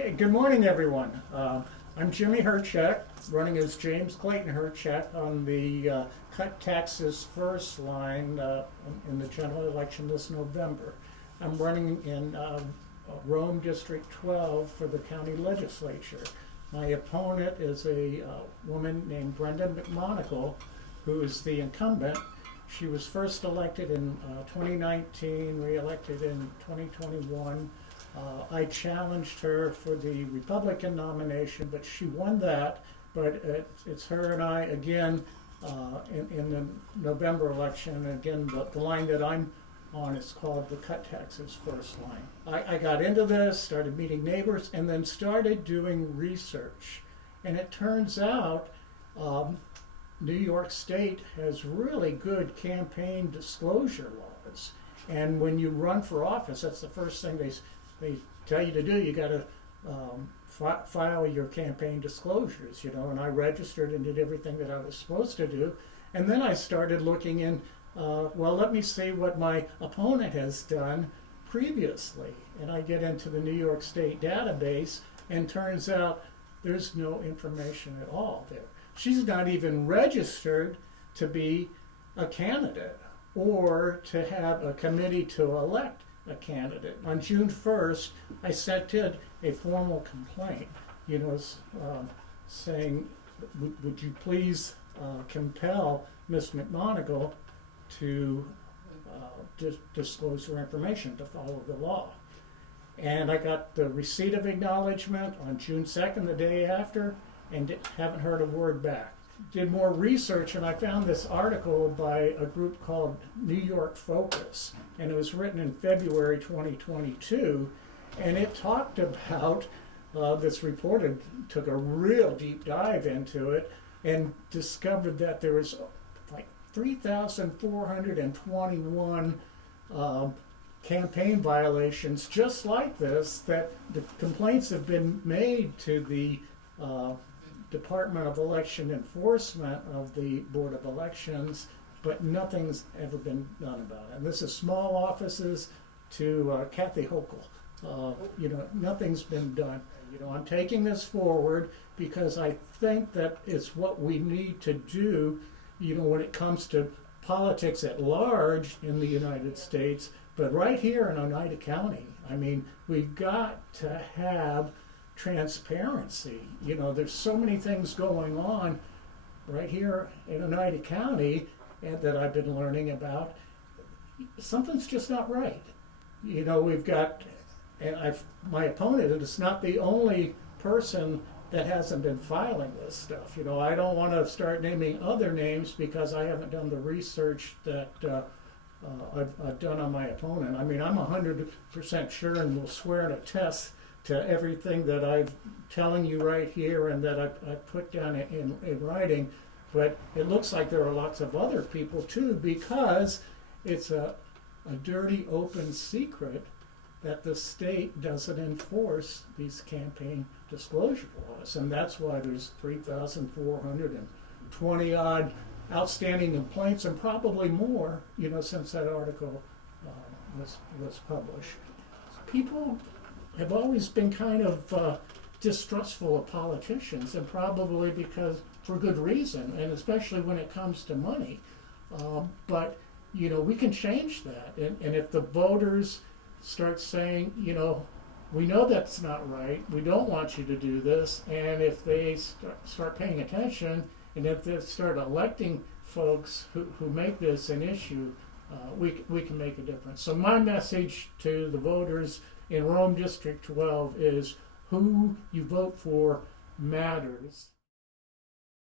Okay, good morning, everyone. I'm Jimmy Herchek, running as James Clayton Herchek on the Cut Taxes First line in the general election this November. I'm running in Rome District 12 for the county legislature. My opponent is a woman named Brenda McMonagle, who is the incumbent. She was first elected in 2019, re-elected in 2021. I challenged her for the Republican nomination, but she won that. But it's her and I again in the November election. And again, the line that I'm on is called the Cut Taxes First line. I got into this, started meeting neighbors, and then started doing research. And it turns out New York State has really good campaign disclosure laws. And when you run for office, that's the first thing they tell you to do. You got to file your campaign disclosures, and I registered and did everything that I was supposed to do. And then I started looking in, well, let me see what my opponent has done previously. And I get into the New York State database, and turns out there's no information at all there. She's not even registered to be a candidate or to have a committee to elect a candidate. On June 1st, I sent in a formal complaint, saying, would you please compel Ms. McMonagle to disclose her information, to follow the law. And I got the receipt of acknowledgement on June 2nd, the day after, and haven't heard a word back. Did more research, and I found this article by a group called New York Focus, and it was written in February 2022, and it talked about this reporter took a real deep dive into it and discovered that there was like 3,421 campaign violations just like this, that the complaints have been made to the Department of Election Enforcement of the Board of Elections, but nothing's ever been done about it. And this is small offices to Kathy Hochul. Nothing's been done. I'm taking this forward because I think that it's what we need to do, when it comes to politics at large in the United States, but right here in Oneida County. I mean, we've got to have transparency. There's so many things going on right here in Oneida County that I've been learning about. Something's just not right. We've got, and my opponent is not the only person that hasn't been filing this stuff. I don't want to start naming other names because I haven't done the research that I've done on my opponent. I mean, I'm 100% sure and will swear and attest to everything that I'm telling you right here and that I put down in writing. But it looks like there are lots of other people too, because it's a dirty open secret that the state doesn't enforce these campaign disclosure laws. And that's why there's 3,420 odd outstanding complaints, and probably more, since that article was published. People have always been kind of distrustful of politicians, and probably because for good reason, and especially when it comes to money. But we can change that, and if the voters start saying, we know that's not right, we don't want you to do this, and if they start paying attention, and if they start electing folks who make this an issue, we can make a difference. So my message to the voters in Rome District 12 is, who you vote for matters.